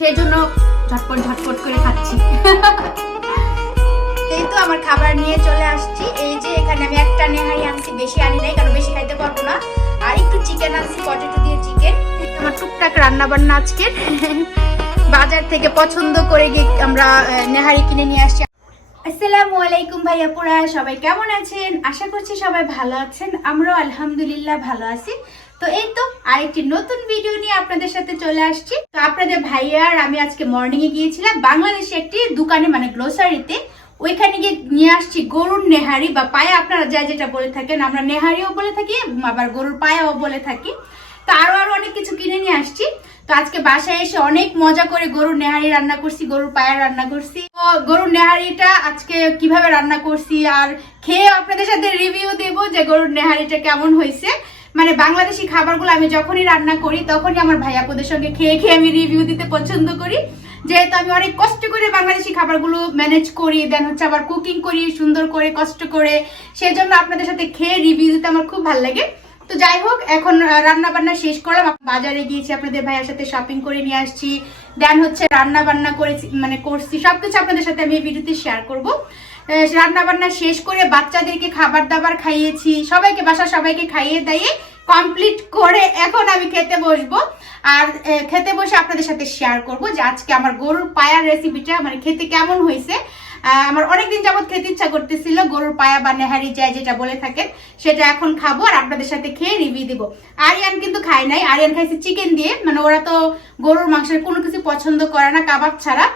সেই জন্য ঝটপট ঝটপট করে খাচ্ছি। এই তো আমার খাবার নিয়ে চলে আসছি। এই যে এখানে আমি একটা নেহারি আনছি, বেশি আনি নাই, কারণ বেশি খাইতে পারব না। আর একটু চিকেন আনছি পটেটো দিয়ে চিকেন আমার টুকটাক রান্না বান্না আজকে। বাজার থেকে পছন্দ করে গিয়ে আমরা নেহারি কিনে নিয়ে আসছি। আসসালামু আলাইকুম ভাইয়া পুরা, সবাই কেমন আছেন? আশা করছি সবাই ভালো আছেন। আমরাও আলহামদুলিল্লাহ ভালো আছি। তো এই তো আরেকটি নতুন ভিডিও নিয়ে আপনাদের সাথে চলে আসছি। তো আপনাদের ভাইয়া আর আমি আজকে মর্নিং এ গিয়েছিলাম। বাংলাদেশে একটি দোকানে মানে গ্লোসারিতে ওইখানে গিয়ে নিয়ে আসছি গরুর নেহারি বা পায়া। আপনারা যা যেটা বলে থাকেন, আমরা নেহারিও বলে থাকি, আবার গরুর পায়াও বলে থাকি। তো আরও আরও অনেক কিছু কিনে নিয়ে আসছি। তো আজকে বাসায় এসে অনেক মজা করে গরুর নেহারি রান্না করছি, গরুর পায়া রান্না করছি। তো গরুর নেহারিটা আজকে কীভাবে রান্না করছি আর খেয়ে আপনাদের সাথে রিভিউ দেব যে গরুর নেহারিটা কেমন হয়েছে। মানে বাংলাদেশি খাবারগুলো আমি যখনই রান্না করি, তখনই আমার ভাইয়াপুদের সঙ্গে খেয়ে খেয়ে আমি রিভিউ দিতে পছন্দ করি। যেহেতু আমি অনেক কষ্ট করে বাংলাদেশি খাবারগুলো ম্যানেজ করি দেন হচ্ছে আবার কুকিং করি, সুন্দর করে, কষ্ট করে। সেই জন্য আপনাদের সাথে খেয়ে রিভিউ দিতে আমার খুব ভালো লাগে। তো যাই হোক, এখন রান্না বান্না শেষ করলাম। বাজারে গিয়েছি, আপনাদের ভাইয়ার সাথে শপিং করে নিয়ে আসছি। দেন হচ্ছে রান্না বান্না করেছি মানে করছি। সবকিছু আপনাদের সাথে আমি এই ভিডিওতে শেয়ার করব। রান্না বান্না শেষ করে বাচ্চাদেরকে খাবার দাবার খাইয়েছি। সবাইকে বাসা সবাইকে খাইয়ে দাইয়ে কমপ্লিট করে এখন আমি খেতে বসবো। আর খেতে বসে আপনাদের সাথে শেয়ার করব যে আজকে আমার গরুর পায়ার রেসিপিটা মানে খেতে কেমন হয়েছে। আমার অনেকদিন যাবত খেতে ইচ্ছা করতেছিল গরুর পায়া বা নেহারি যায় যেটা বলে থাকেন, সেটা এখন খাব আর আপনাদের সাথে খেয়ে রিভিউ দিব। আরিয়ান কিন্তু খায় নাই। আরিয়ান খাইছে চিকেন দিয়ে। মানে ওরা তো গরুর মাংসের কোনো কিছু পছন্দ করে না, কাবাব ছাড়া।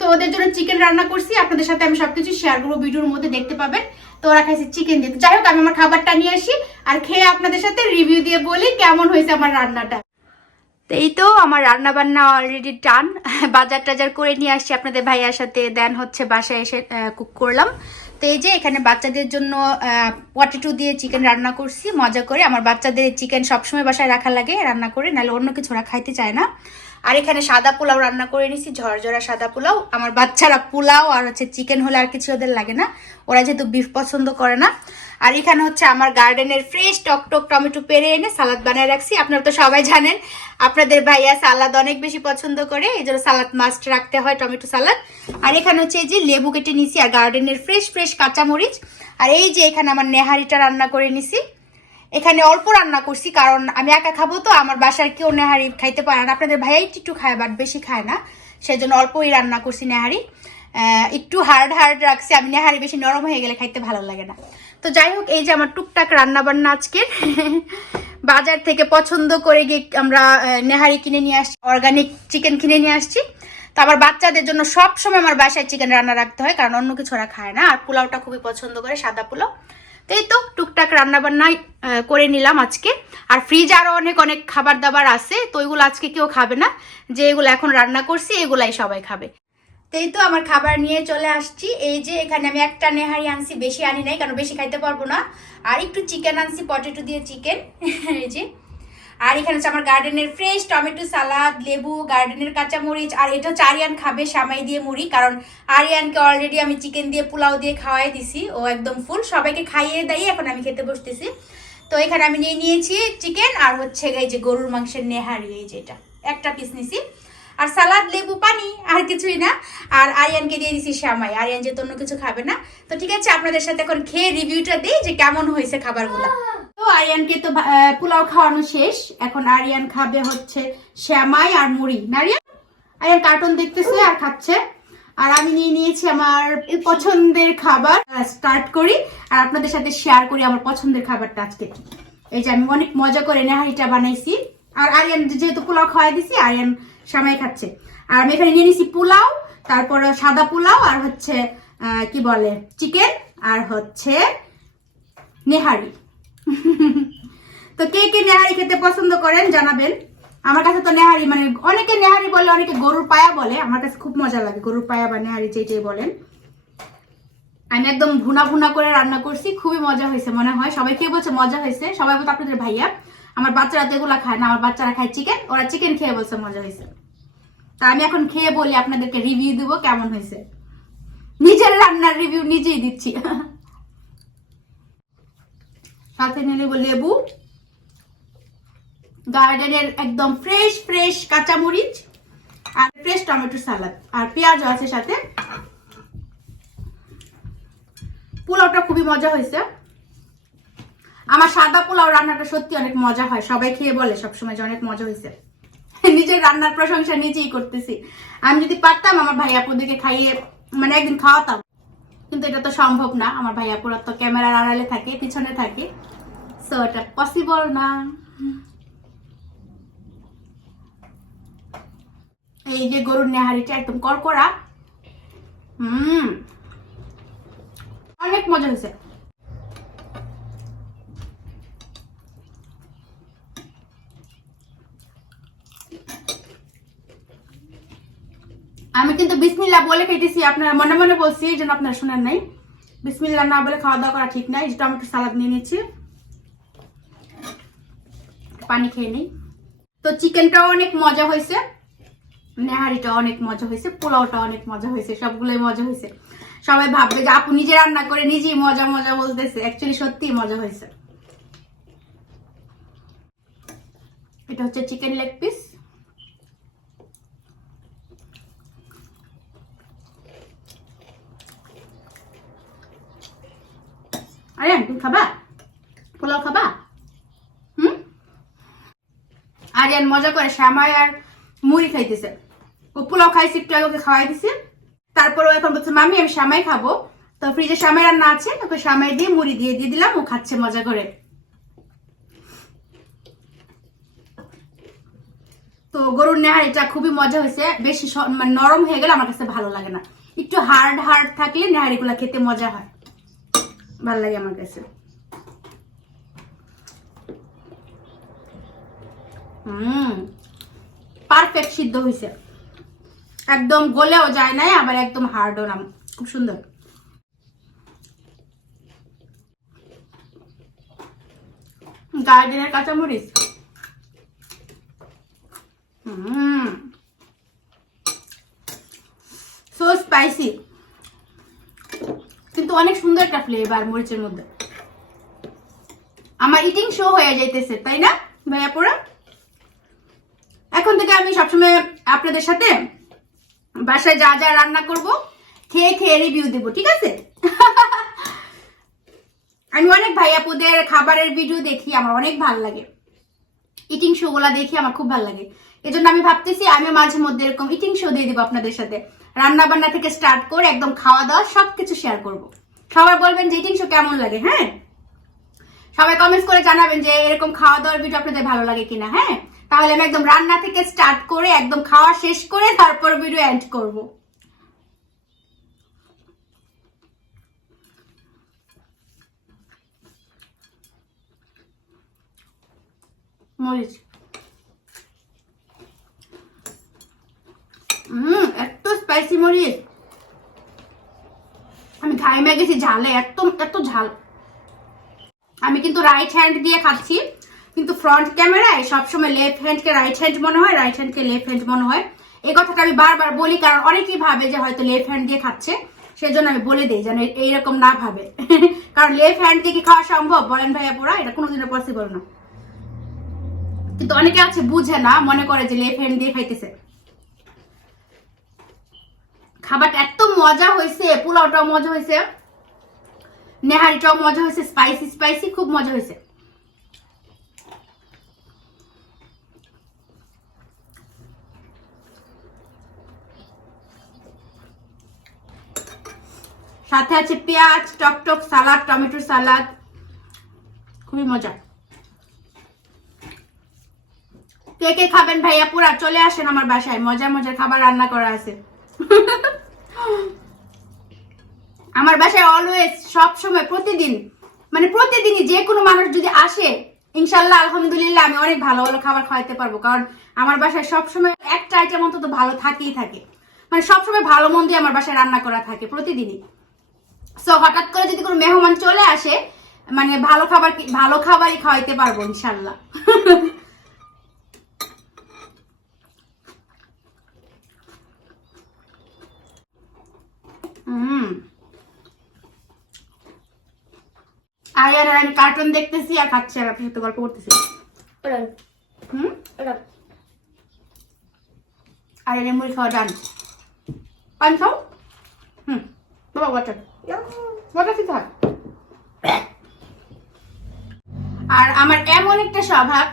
তো ওদের জন্য চিকেন রান্না করছি। আপনাদের সাথে আমি সবকিছু শেয়ার করব, ভিডিওর মধ্যে দেখতে পাবেন। তো ওরা খাইছে চিকেন দিয়ে। যাই হোক, আমি আমার খাবারটা নিয়ে আসি আর খেয়ে আপনাদের সাথে রিভিউ দিয়ে বলি কেমন হয়েছে আমার রান্নাটা। তো এই তো আমার রান্না বান্না অলরেডি টান বাজার টাজার করে নিয়ে আসছি আপনাদের ভাইয়ার সাথে। দেন হচ্ছে বাসায় এসে কুক করলাম। তো এই যে এখানে বাচ্চাদের জন্য পটেটো দিয়ে চিকেন রান্না করছি। মজা করে। আমার বাচ্চাদের চিকেন সবসময় বাসায় রাখা লাগে, রান্না করে। নাহলে অন্য কিছু ওরা খাইতে চায় না। আর এখানে সাদা পোলাও রান্না করে নিছি ঝরঝরা সাদা পোলাও। আমার বাচ্চারা পোলাও আর হচ্ছে চিকেন হলে আর কিছু ওদের লাগে না। ওরা যেহেতু বিফ পছন্দ করে না। আর এখানে হচ্ছে আমার গার্ডেনের ফ্রেশ টক টক টমেটো পেরে এনে সালাদ বানিয়ে রাখছি। আপনারা তো সবাই জানেন, আপনাদের ভাইয়া সালাদ অনেক বেশি পছন্দ করে, এই জন্য সালাদ মাস্ট রাখতে হয় টমেটো সালাদ আর এখানে হচ্ছে এই যে লেবু কেটে নিছি আর গার্ডেনের ফ্রেশ ফ্রেশ কাঁচামরিচ। আর এই যে এখানে আমার নেহারিটা রান্না করে নিছি। এখানে অল্প রান্না করছি, কারণ আমি একা খাব তো, আমার বাসার কেউ নেহারি খাইতে পারে না। আপনাদের ভাইয়া একটু একটু খায় বাট বেশি খায় না। সেই জন্য অল্পই রান্না করছি নেহারি। একটু হার্ড হার্ড রাখছি, আমি নেহারি বেশি নরম হয়ে গেলে খাইতে ভালো লাগে না। তো যাই হোক, এই যে আমার টুকটাক রান্না বান্না আজকে বাজার থেকে পছন্দ করে গিয়ে আমরা নেহারি কিনে নিয়ে আসছি অর্গানিক চিকেন কিনে নিয়ে আসছি। তো আমার বাচ্চাদের জন্য সব সময় আমার বাসায় চিকেন রান্না রাখতে হয়, কারণ অন্য কিছু ওরা খায় না। আর পোলাওটা খুবই পছন্দ করে, সাদা পোলাও। এই তো, টুকটাক রান্না বান্না করে নিলাম আজকে। আর ফ্রিজ আরও অনেক অনেক খাবার দাবার আছে, তো ওইগুলো আজকে কেউ খাবে না। যে এগুলো এখন রান্না করছি, এগুলাই সবাই খাবে। তাই তো আমার খাবার নিয়ে চলে আসছি। এই যে এখানে আমি একটা নেহারি আনছি, বেশি আনি নাই, কারণ বেশি খাইতে পারব না। আর একটু চিকেন আনছি পটেটো দিয়ে চিকেন এই যে। আর এখানে হচ্ছে আমার গার্ডেনের ফ্রেশ টমেটো সালাদ লেবু গার্ডেনের কাঁচামরিচ, আর এটা হচ্ছে আরিয়ান খাবে সামাই দিয়ে মুড়ি, কারণ আরিয়ানকে অলরেডি আমি চিকেন দিয়ে, পোলাও দিয়ে খাওয়াই দিছি, ও একদম ফুল সবাইকে খাইয়ে দাইয়ে এখন আমি খেতে বসতেছি। তো এখানে আমি নিয়ে নিয়েছি চিকেন আর হচ্ছে এই যে গরুর মাংসের নেহারি, এই যে এটা, একটা পিস নিছি। আর সালাদ লেবু, পানি, আর কিছুই না, আর আরিয়ানকে দিয়ে দিছি শ্যামাই আরিয়ান যেহেতু অন্য কিছু খাবে না। তো ঠিক আছে, আপনাদের সাথে এখন খেয়ে রিভিউটা দিই যে কেমন হয়েছে খাবারগুলো। তো আরিয়ানকে তো পোলাও খাওয়ানো শেষ। এখন আরিয়ান খাবে হচ্ছে শ্যামাই আর মুড়ি। না আরিয়ান কার্টুন দেখতেছে আর খাচ্ছে। আর আমি নিয়ে নিয়েছি আমার পছন্দের খাবার। স্টার্ট করি। আর আপনাদের সাথে শেয়ার করি আমার পছন্দের খাবারটা আজকে। এই যে আমি অনেক মজা করে নেহারিটা বানাইছি। আর আরিয়ান যেহেতু পোলাও খাওয়াই দিছি, আরিয়ান সামাই খাচ্ছে। আর আমি এখানে নিয়ে নিছি পোলাও, তারপরে সাদা পোলাও আর হচ্ছে কি বলে চিকেন আর হচ্ছে নেহারি। তো কে কে নেহারি খেতে পছন্দ করেন জানাবেন। আমার কাছে তো নেহারি মানে অনেকে নেহারি বলে, অনেকে গরুর পায়া বলে। আমার কাছে খুব মজা লাগে গরুর পায়া বা নেহারি যেটাই বলেন। আমি একদম ভুনা ভুনা করে রান্না করছি, খুবই মজা হয়েছে মনে হয়। সবাই খেয়ে বলছে মজা হয়েছে, সবাই বলতে আপনাদের ভাইয়া। আমার বাচ্চারা তো খায় না, আমার বাচ্চারা খায় চিকেন ওরা চিকেন খেয়ে বলছে মজা হয়েছে। তা আমি এখন খেয়ে বলি, আপনাদেরকে রিভিউ দেবো কেমন হয়েছে। নিজের রান্নার রিভিউ নিজেই দিচ্ছি। সাথে নিয়ে নেব লেবু। গার্ডেনের একদম ফ্রেশ ফ্রেশ কাঁচামরিচ আর ফ্রেশ টমেটো সালাদ আর পেঁয়াজও আছে সাথে। পোলাওটা খুবই মজা হয়েছে। আমার সাদা পোলাও রান্নাটা সত্যি অনেক মজা হয়। সবাই খেয়ে বলে, সবসময় যে অনেক মজা হয়েছে। নিজের রান্নার প্রশংসা নিজেই করতেছি। আমি যদি পারতাম, আমার ভাই আপুদেরকে খাইয়ে মানে একদিন খাওয়াতাম। কিন্তু এটা তো সম্ভব না। আমার ভাইয়া আপুরা তো ক্যামেরার আড়ালে থাকে, পিছনে থাকে। সো এটা পসিবল না। এই যে গরুর নেহারিটা একদম করকরা হুম। অনেক মজা হয়েছে। আমি কিন্তু বিসমিল্লা বলে খেতেছি আপনারা মনে মনে বলছি, এই জন্য আপনারা শোনেন নাই। বিসমিল্লা না বলে খাওয়া দাওয়া করা ঠিক নাই এই টমেটো সালাদ নিয়ে নিচ্ছি। পানি খেয়ে নেই। তো চিকেনটাও অনেক মজা হয়েছে নেহারিটা অনেক মজা হয়েছে পোলাওটা অনেক মজা হয়েছে, সবগুলোই মজা হয়েছে। সবাই ভাববে যে আপু নিজে রান্না করে নিজেই মজা মজা বলতেছে অ্যাকচুয়ালি সত্যিই মজা হয়েছে। এটা হচ্ছে চিকেন লেগ পিস আরে তুমি খাবা? পোলাও খাবা? হুম? আরিয়ান মজা করে শ্যামাই আর মুড়ি খাইতেছে। ও পোলাও খাইছে, একটু আগে ওকে খাওয়াই দিছে। তারপর ও এখন বলছে, মামি, আমি শ্যামাই খাব। তো ফ্রিজে শ্যামাই রান্না আছে, ওকে শ্যামাই দিয়ে মুড়ি দিয়ে দিয়ে দিলাম, ও খাচ্ছে মজা করে। তো গরুর নেহারিটা খুবই মজা হয়েছে, বেশি মানে নরম হয়ে গেলে আমার কাছে ভালো লাগে না। একটু হার্ড হার্ড থাকলে নেহারিগুলো খেতে মজা হয়। ভালো লাগে আমার কাছে। হুম পারফেক্ট সিদ্ধ হয়েছে একদম গলেও যায় নাই, আবার একদম হার্ডও না খুব সুন্দর। গার্ডেনের কাঁচামরিচ। হুম। সো স্পাইসি কিন্তু অনেক সুন্দর একটা ফ্লেভার মরিচের মধ্যে। আমার ইটিং শো হয়ে যাইতেছে, তাই না, ভাইয়া পোড়া? এখন থেকে আমি সবসময় আপনাদের সাথে বাসায় যা যা রান্না করব, খেয়ে খেয়ে রিভিউ দেবো, ঠিক আছে? আমি অনেক ভাইয়াপুদের খাবারের ভিডিও দেখি, আমার অনেক ভালো লাগে। ইটিং শো গুলা দেখি আমার খুব ভালো লাগে। এই জন্য আমি ভাবতেছি আমি মাঝে মধ্যে এরকম ইটিং শো দিয়ে দেবো আপনাদের সাথে। রান্না বান্না থেকে স্টার্ট করে একদম খাওয়া দাওয়া সবকিছু শেয়ার করব। সবাই বলবেন যে ইটিং শো কেমন লাগে হ্যাঁ? সবাই কমেন্টস করে জানাবেন যে এরকম খাওয়া দাওয়ার ভিডিও আপনাদের ভালো লাগে কিনা হ্যাঁ? তাহলে আমি একদম রান্না থেকে স্টার্ট করে, একদম খাওয়া শেষ করে তারপর ভিডিও এন্ড করব। মরিচ। হুম এত স্পাইসি মরিচ। আমি ঘাইমে গেছি, ঝালে এত এত ঝাল। আমি কিন্তু রাইট হ্যান্ড দিয়ে খাচ্ছি, কিন্তু ফ্রন্ট ক্যামেরায় সবসময় লেফট হ্যান্ডকে রাইট হ্যান্ড মনে হয় রাইট হ্যান্ডকে লেফট হ্যান্ড মনে হয়। এই কথাটা আমি বারবার বলি, কারণ অনেকেই ভাবে যে হয়তো লেফট হ্যান্ড দিয়ে খাচ্ছে। সেজন্য আমি বলে দিই যেন এইরকম না ভাবে। কারণ লেফট হ্যান্ড দিয়ে কি খাওয়া সম্ভব? বলেন ভাইয়া পোড়া, এটা কোনোদিনও পসিবল না। কিন্তু অনেকে আছে, বুঝে না, মনে করে যে লেফট হ্যান্ড দিয়ে খাইতেছে। খাবারটা এত মজা হয়েছে, পোলাওটাও মজা হয়েছে, নেহারিটাও মজা হয়েছে স্পাইসি স্পাইসি খুব মজা হয়েছে। সাথে আছে পেঁয়াজ টকটক সালাদ, টমেটো সালাদ, খুবই মজা। কে কে খাবেন ভাইয়া? পুরা চলে আসেন আমার বাসায়, মজার মজার খাবার রান্না করা আছে। আমার বাসায় অলওয়েজ সব সময়, প্রতিদিন মানে প্রতিদিনই যে কোনো মানুষ যদি আসে, ইনশাল্লাহ, আলহামদুলিল্লাহ, আমি অনেক ভালো ভালো খাবার খাওয়াতে পারব। কারণ আমার বাসায় সব সময় একটা আইটেম অন্তত ভালো থাকেই থাকে। মানে সব সময় ভালো মন্দই আমার বাসায় রান্না করা থাকে প্রতিদিনই। সো হঠাৎ করে যদি কোনো মেহমান চলে আসে মানে ভালো খাবার ভালো খাবারই খাওয়াইতে পারব, ইনশাল্লাহ হুম আয়ার আর আমি কার্টুন দেখতেছি আর খাচ্ছি আর আপনার সাথে গল্প করতেছি। হুম? আর এনে মুড়ি খাওয়া ডান পান খাও? হুম। বাবা ওয়াটার ওয়াটার খেতে হয়। আর আমার এমন একটা স্বভাব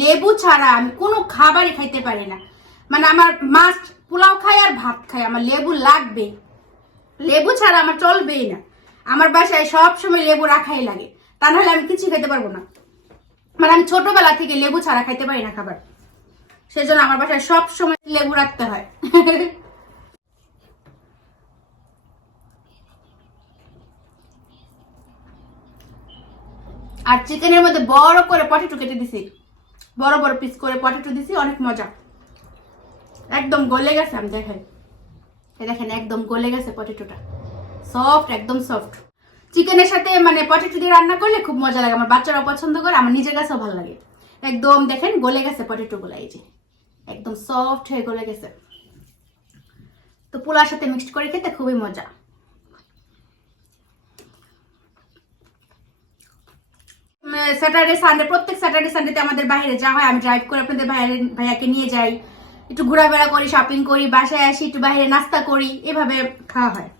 লেবু ছাড়া আমি কোনো খাবারই খাইতে পারি না। মানে আমার মাছ পোলাও খাই আর ভাত খাই আমার লেবু লাগবে। লেবু ছাড়া আমার চলবেই না। আমার বাসায় সব সময় লেবু রাখাই লাগে। তা নাহলে আমি কিছু খেতে পারব না। মানে আমি ছোটবেলা থেকে লেবু ছাড়া খাইতে পারি না খাবার। সেজন্য আমার বাসায় সব সময় লেবু রাখতে হয়। আর চিকেনের মধ্যে বড় করে পটেটো কেটে দিছি। বড় বড় পিস করে পটেটো দিছি, অনেক মজা। একদম গলে গেছে, আমি দেখাই। দেখেন, একদম গলে গেছে পটেটোটা। সফট একদম সফট চিকেনের সাথে মানে পটেটো দিয়ে রান্না করলে খুব মজা লাগে, আমার বাচ্চারাও পছন্দ করে, আমার নিজের কাছেও ভালো লাগে। একদম দেখেন গলে গেছে পটেটো গুলা, এই যে। একদম সফট হয়ে গলে গেছে। তো পোলার সাথে মিক্সড করে খেতে খুবই মজা। স্যাটারডে সানডে প্রত্যেক স্যাটারডে সানডেতে আমাদের বাইরে যাওয়া হয়, আমি ড্রাইভ করে আপনাদের ভাইয়াকে নিয়ে যাই। একটু ঘোরাফেরা করি শপিং করি, বাসায় আসি, একটু বাইরে নাস্তা করি, এভাবে খাওয়া হয়।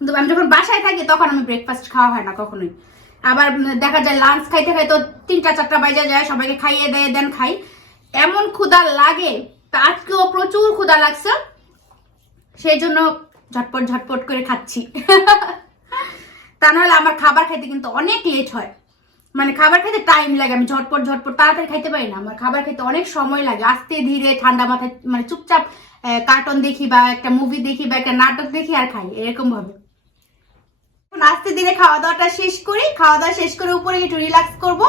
কিন্তু আমি যখন বাসায় থাকি, তখন আমি ব্রেকফাস্ট খাওয়া হয় না কখনোই। আবার দেখা যায় লাঞ্চ খাইতে খাইতে তিনটা, চারটা বাজে যায়, সবাইকে খাইয়ে দেয় দেন খাই। এমন ক্ষুধা লাগে, তা আজকেও প্রচুর ক্ষুধা লাগছে। সেই জন্য ঝটপট ঝটপট করে খাচ্ছি। তা নাহলে আমার খাবার খেতে কিন্তু অনেক লেট হয়। মানে খাবার খেতে টাইম লাগে, আমি ঝটপট ঝটপট তাড়াতাড়ি খাইতে পারি না। আমার খাবার খেতে অনেক সময় লাগে। আস্তে ধীরে ঠান্ডা মাথায় মানে চুপচাপ কার্টুন দেখি বা একটা মুভি দেখি বা একটা নাটক দেখি আর খাই, এরকম ভাবে। আস্তে ধীরে খাওয়া দাওয়াটা শেষ করি। খাওয়া দাওয়া শেষ করে উপরে একটু রিল্যাক্স করব।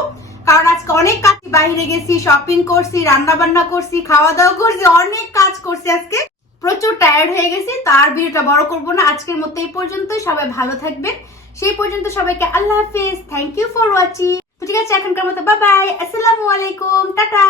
কারণ আজকে অনেক কাজ বাইরে গেছি শপিং করছি রান্না বান্না করছি, খাওয়া দাওয়া করছি, অনেক কাজ করছি আজকে। প্রচুর টায়ার্ড হয়ে গেছি, তার ভিডিওটা বড় করব না। আজকের মতো এই পর্যন্তই, সবাই ভালো থাকবেন। সেই পর্যন্ত সবাইকে আল্লাহ হাফিজ। থ্যাংক ইউ ফর ওয়াচিং ঠিক আছে, এখনকার মতো বাই বাই আসসালামু আলাইকুম। টাটা।